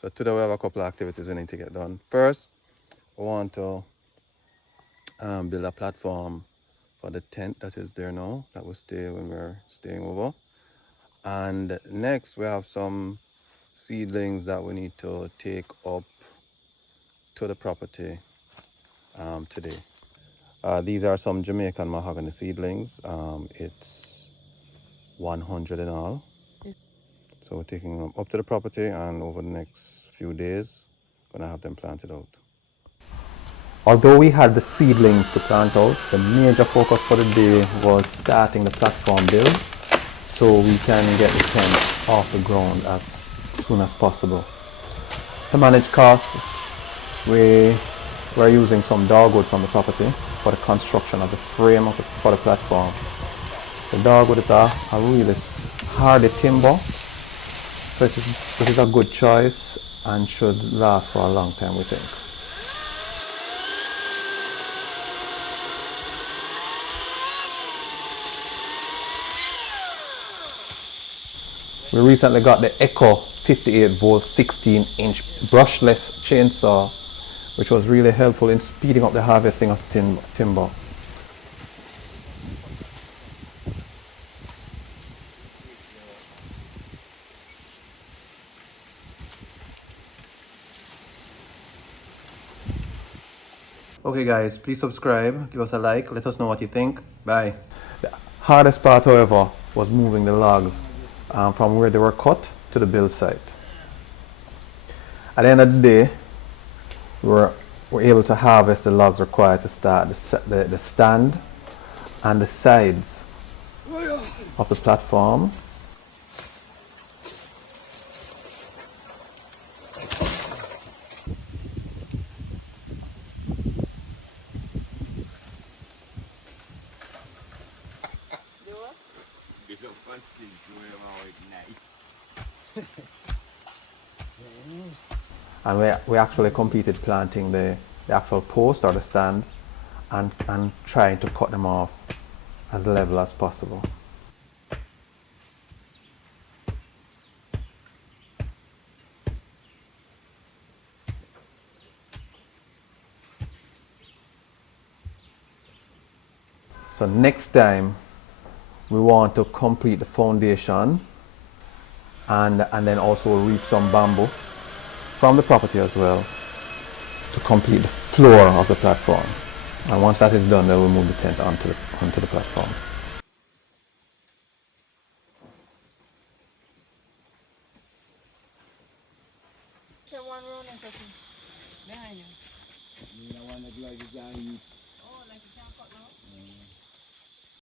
So today we have a couple of activities we need to get done. First, we want to build a platform for the tent that is there now, that will stay when we're staying over. And next we have some seedlings that we need to take up to the property today. These are some Jamaican mahogany seedlings. It's 100 in all. So we're taking them up to the property, and over the next few days, gonna have them planted out. Although we had the seedlings to plant out, the major focus for the day was starting the platform build so we can get the tent off the ground as soon as possible. To manage costs, we're using some dogwood from the property for the construction of the frame for the platform. The dogwood is a really hardy timber, so it is a good choice and should last for a long time, we think. We recently got the Echo 58 volt 16-inch brushless chainsaw, which was really helpful in speeding up the harvesting of the timber. Okay guys, please subscribe, give us a like, let us know what you think. Bye. The hardest part, however, was moving the logs from where they were cut to the build site. At the end of the day, we were able to harvest the logs required to start the stand and the sides of the platform. And we actually completed planting the actual post or the stands and trying to cut them off as level as possible. So next time we want to complete the foundation and then also reap some bamboo from the property as well to complete the floor of the platform. And once that is done, then we'll move the tent onto the platform. One round behind you.